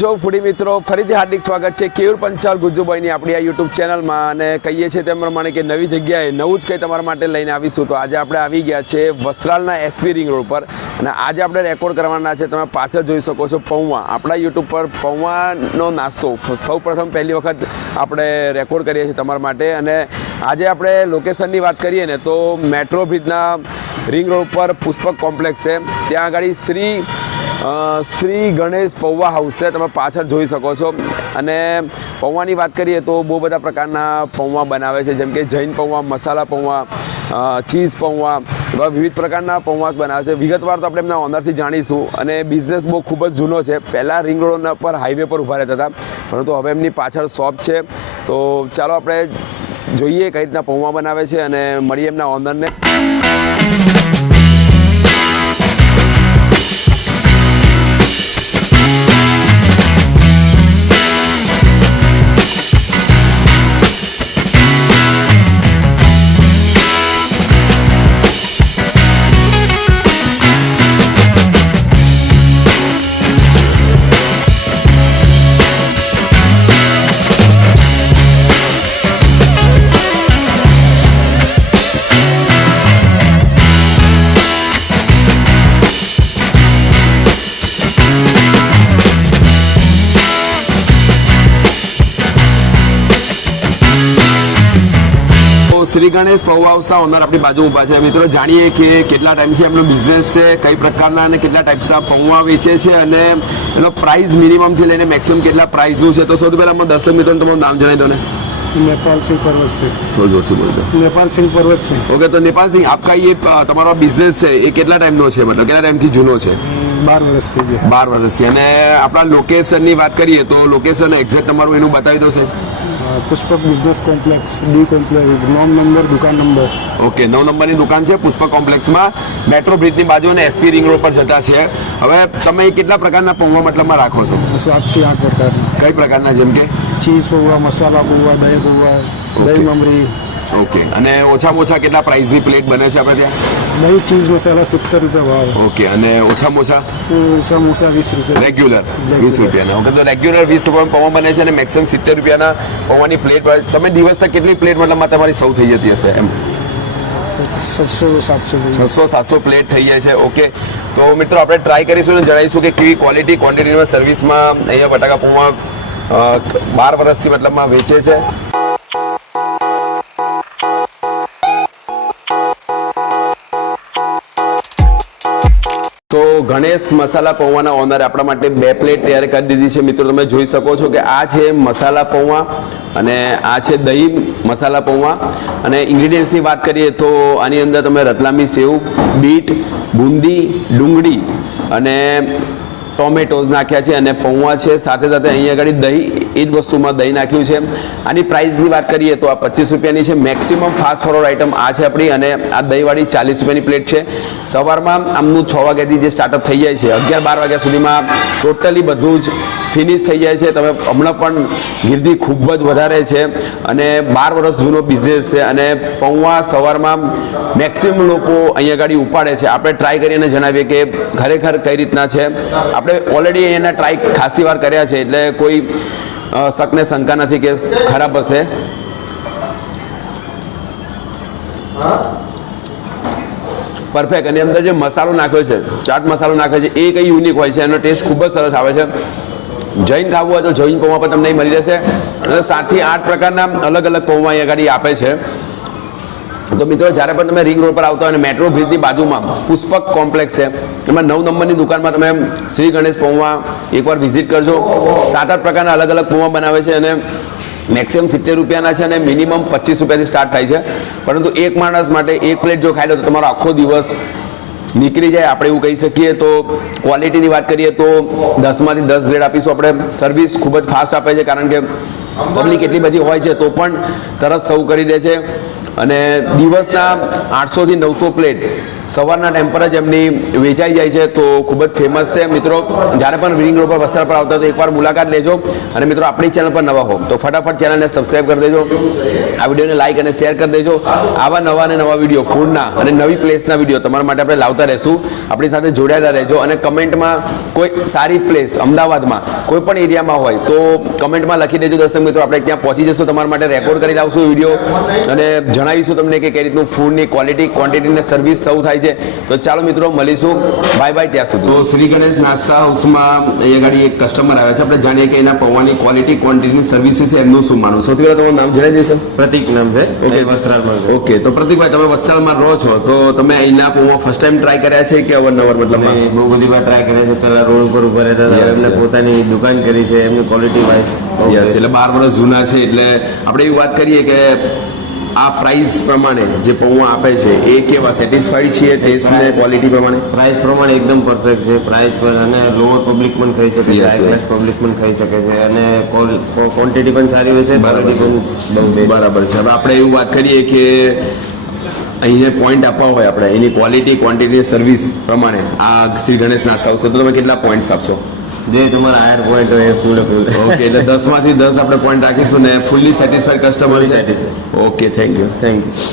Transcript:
છો ફૂડી મિત્રો, ફરીથી હાર્દિક સ્વાગત છે કેયુર પંચાલ ગુજ્જુભાઈની આપણી આ યુટ્યુબ ચેનલમાં. અને કહીએ છીએ તેમ પ્રમાણે કે નવી જગ્યાએ નવું જ કંઈ તમારા માટે લઈને આવીશું. તો આજે આપણે આવી ગયા છે વસ્ત્રાલના એસપી રિંગ રોડ પર અને આજે આપણે રેકોર્ડ કરવાના છે. તમે પાછળ જોઈ શકો છો પૌવા. આપણા યુટ્યુબ પર પૌવાનો નાસ્તો સૌ પ્રથમ પહેલી વખત આપણે રેકોર્ડ કરીએ છીએ તમારા માટે. અને આજે આપણે લોકેશનની વાત કરીએ ને તો મેટ્રો બ્રિજના રિંગ રોડ પર પુષ્પક કોમ્પ્લેક્સ છે. ત્યાં આગળ શ્રી ગણેશ પૌવા હાઉસ છે, તમે પાછળ જોઈ શકો છો. અને પૌવાની વાત કરીએ તો બહુ બધા પ્રકારના પૌવા બનાવે છે, જેમ કે જૈન પૌવા, મસાલા પૌવા, ચીઝ પૌવા, એવા વિવિધ પ્રકારના પૌવાસ બનાવે છે. વિગતવાર તો આપણે એમના ઓનરથી જાણીશું. અને બિઝનેસ બહુ ખૂબ જ જૂનો છે. પહેલાં રિંગ રોડ પર હાઈવે પર ઊભા રહેતા હતા, પરંતુ હવે એમની પાછળ શોપ છે. તો ચાલો આપણે જોઈએ કઈ રીતના પૌવા બનાવે છે અને મળીએ એમના ઓનરને. શ્રી ગણેશ પૌવા હાઉસના ઓનર આપણી બાજુ ઊભા છે. મિત્રો જાણીએ કે કેટલા ટાઈમથી એમનો બિઝનેસ છે, કઈ પ્રકારના અને કેટલા ટાઈપ્સના પૌવા વેચે છે અને એનો પ્રાઇસ મિનિમમથી લઈને મેક્સિમમ કેટલા પ્રાઇસનું છે. તો સૌથી પહેલાં દર્શક મિત્રોને તમારું નામ જણાવી દો ને. नेपाल सिंह पर्वत से. થોડું જોરથી બોલ દો. नेपाल सिंह पर्वत से. ઓકે, તો नेपाल સિંહ આપકા ये તમારો બિઝનેસ છે એ કેટલા ટાઈમનો છે, મતલબ કેટલા ટાઈમથી જૂનો છે? 12 વર્ષ થઈ ગયા. 12 વર્ષથી. અને આપણા લોકેશનની વાત કરીએ તો લોકેશન એક્ઝેક્ટ તમારું એનું બતાવી દો છે. Pushpak business complex, D complex, 9 number દુકાન નંબર. ઓકે, 9 નંબરની દુકાન છે પુષ્પક કોમ્પ્લેક્સમાં, મેટ્રો બ્રિજની બાજુ અને એસપી રિંગ રોડ પર જતા છે. હવે તમે કેટલા પ્રકારના પૌવા મતલબમાં રાખો છો? 7 થી 8 પ્રકારના. કઈ પ્રકારના? જેમ કે ચીઝ પૌવા, મસાલા પૌવા, દહીં પૌવા, દહીં મમરી. ઓકે, અને ઓછામાં ઓછા કેટલા પ્રાઇસની પ્લેટ બને છે આપણે ત્યાં? દહીં ચીઝ મસાલા 70 રૂપિયા ભાવ. ઓકે, અને ઓછામાં ઓછા સમોસા 20 રૂપિયા. રેગ્યુલર 20 રૂપિયાના. ઓકે, તો રેગ્યુલર 20 રૂપિયાના પૌવા બને છે અને મેક્સિમમ 70 રૂપિયાના પૌવાની પ્લેટ. તમે દિવસના કેટલી પ્લેટ મતલબમાં તમારી સૌ થઈ જતી હશે એમ? 600-700 પ્લેટ થઈ જાય છે. ઓકે, તો મિત્રો આપણે ટ્રાય કરીશું અને જણાવીશું કે કેવી ક્વોલિટી ક્વોન્ટિટીમાં સર્વિસમાં અહીંયા બટાકા પૌવા 12 વર્ષથી મતલબમાં વેચે છે. તો ગણેશ મસાલા પૌવાના ઓનરે આપણા માટે 2 પ્લેટ તૈયાર કરી દીધી છે. મિત્રો તમે જોઈ શકો છો કે આ છે મસાલા પૌવા અને આ છે દહીં મસાલા પૌવા. અને ઇન્ગ્રીડિયન્ટ્સની વાત કરીએ તો આની અંદર તમે રતલામી સેવ, બીટ, બુંદી, ડુંગળી અને ટોમેટોઝ નાખ્યા છે અને પૌવા છે. સાથે સાથે અહીંયા આગળ દહીં, એ જ વસ્તુમાં દહીં નાખ્યું છે. આની પ્રાઇસની વાત કરીએ તો આ 25 રૂપિયાની છે. મેક્સિમમ ફાસ્ટ ફોરવર્ડ આઈટમ આ છે આપણી. અને આ દહીંવાળી 40 રૂપિયાની પ્લેટ છે. સવારમાં આમનું 6 વાગ્યાથી જે સ્ટાર્ટઅપ થઈ જાય છે, 11-12 વાગ્યા સુધીમાં ટોટલી બધું જ ફિનિશ થઈ જાય છે. તમે હમણાં પણ ગીરદી ખૂબ જ વધારે છે અને 12 વર્ષ જૂનો બિઝનેસ છે. અને પૌવા સવારમાં મેક્સિમમ લોકો અહીંયા આગળ ઉપાડે છે. આપણે ટ્રાય કરીને જણાવીએ કે ખરેખર કઈ રીતના છે. આપણે ઓલરેડી એના ટ્રાય ખાસી વાર કર્યા છે, એટલે કોઈ શકને શંકા નથી કે ખરાબ હશે. પરફેક્ટ. અને અંદર જે મસાલો નાખ્યો છે, ચાટ મસાલો નાખ્યો છે, એ કંઈ યુનિક હોય છે. એનો ટેસ્ટ ખૂબ જ સરસ આવે છે. જૈન ખાવું હોય તો જૈન પૌવા પણ તમને મળી જશે. અને 7 થી 8 પ્રકારના અલગ અલગ પૌવા અહીંયા આગળ આપે છે. તો મિત્રો જ્યારે પણ તમે રિંગ રોડ પર આવતા હોય અને મેટ્રો બ્રિજની બાજુમાં પુષ્પક કોમ્પ્લેક્સ છે, એમાં 9 નંબરની દુકાનમાં તમે શ્રી ગણેશ પૌવા એકવાર વિઝિટ કરજો. 7-8 પ્રકારના અલગ અલગ પૌવા બનાવે છે અને મેક્સિમમ 70 રૂપિયાના છે અને મિનિમમ 25 રૂપિયાથી સ્ટાર્ટ થાય છે. પરંતુ એક માણસ માટે એક પ્લેટ જો ખાઈ લો તો તમારો આખો દિવસ નીકળી જાય, આપણે એવું કહી શકીએ. તો ક્વોલિટીની વાત કરીએ તો 10માંથી 10 ગ્રેડ આપીશું આપણે. સર્વિસ ખૂબ જ ફાસ્ટ આપે છે, કારણ કે પબ્લિક એટલી બધી હોય છે તો પણ તરત સર્વ કરી દે છે. અને દિવસના 800 થી 900 પ્લેટ સવારના ટાઈમ પર જ એમની વેચાઈ જાય છે, તો ખૂબ જ ફેમસ છે મિત્રો. જ્યારે પણ રિંગ રોડ પર વસ્ત્રાલ પર આવતા તો એકવાર મુલાકાત લેજો. અને મિત્રો આપણી ચેનલ પર નવા હો તો ફટાફટ ચેનલને સબસ્ક્રાઈબ કરી દેજો, આ વિડીયોને લાઈક અને શેર કરી દેજો. આવા નવા અને નવા વિડીયો ફૂડના અને નવી પ્લેસના વિડીયો તમારા માટે આપણે લાવતા રહેશું. આપણી સાથે જોડાયેલા રહેજો અને કમેન્ટમાં કોઈ સારી પ્લેસ અમદાવાદમાં કોઈ પણ એરિયામાં હોય તો કમેન્ટમાં લખી દેજો દર્શક મિત્રો. આપણે ત્યાં પહોંચી જશું, તમારા માટે રેકોર્ડ કરી લાવશું વિડીયો અને જણાવીશું તમને કે કઈ રીતનું ફૂડની ક્વોલિટી, ક્વોન્ટિટી અને સર્વિસ સૌ થાય છે. તો ચાલો મિત્રો મળીશું, બાય બાય ત્યાં સુધી. તો શ્રી ગણેશ નાસ્તા હાઉસમાં અહીંયા ગાડી એક કસ્ટમર આવે છે, આપણે જાણીએ કે એના પૌવાની ક્વોલિટી, ક્વોન્ટિટીની સર્વિસ વિશે એમનું શું માનવું. સૌથી પહેલાં તમારું નામ જણાવી દેશો. પ્રતિક નામ છે. વસ્ત્રાલમાં છે. ઓકે, તો પ્રતિકભાઈ તમે વસ્ત્રાલમાં રહો છો, તો તમે અહીંના પૌવા ફર્સ્ટ ટાઈમ ટ્રાય કર્યા છે કે અવારનવાર મતલબ? અમે બહુ બધી વાર ટ્રાય કરે છે. પહેલા રોડ ઉપર ઉભા રહેતા હતા, Yes, એમને yes. પોતાની દુકાન કરી છે, એમની ક્વોલિટી વાઇઝ. યસ, એટલે 12 વર્ષ જૂના છે. એટલે આપણે એવી વાત કરીએ કે આ પ્રાઇસ પ્રમાણે જે પૌવા આપે છે એ કેવા સેટિસ્ફાઈડ છીએ ટેસ્ટ ને ક્વોલિટી પ્રમાણે? પ્રાઇસ પ્રમાણે એકદમ પરફેક્ટ છે. પ્રાઇસ પર અને લોઅર પબ્લિક પણ ખાઈ શકે છે, Yes, હાઈ ક્લાસ પબ્લિક પણ ખાઈ શકે છે અને ક્વોન્ટિટી પણ સારી હોય છે. બરાબર quality પણ બહુ છે, best. બરાબર છે. હવે આપણે એવું વાત કરીએ કે અહીંને પોઈન્ટ આપવા હોય આપણે એની ક્વોલિટી, ક્વોન્ટિટી, સર્વિસ પ્રમાણે આ શ્રી ગણેશ નાસ્તા હાઉસ છે, તો તમે કેટલા પોઈન્ટ્સ આપશો? જે તમારા હાયર પોઈન્ટ હોય એ ફૂલ ફૂલ. ઓકે, એટલે 10 માંથી 10 આપણે પોઈન્ટ રાખીશું ને ફૂલ્લી સેટિસ્ફાઈડ કસ્ટમર છે. Fully satisfied. Okay, thank you. Thank you.